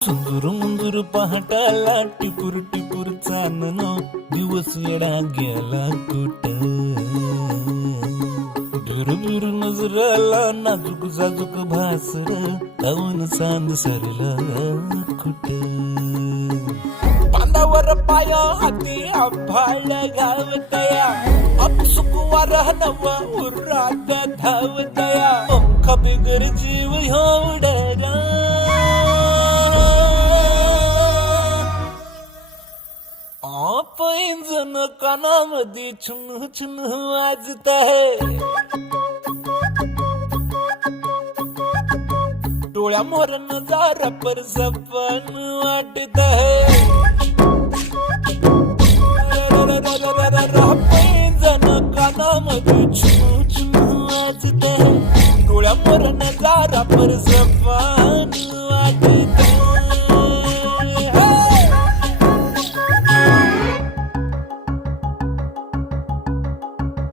सुंदूर मुंदूर पहाटाला टिपूर टिपूर चांदण दिवस येडा गेला कुठ बिर नजराला नाजूक साजूक भासर धावून सांद सरला कुठ बांधावर पाया हाती आभाळ गावतया अपसुक वारा नवा उरात धावतया पंखा बिगर जीव उडला पैंजण कानामध्ये छुन छुन वाजत आहे डोळ्या मोर नजारा पर सपन वाटत आहे पैंजण कानामध्ये छुन छुन वाजत आहे डोळ्या मोर नजारा पर सपन वाटत आहे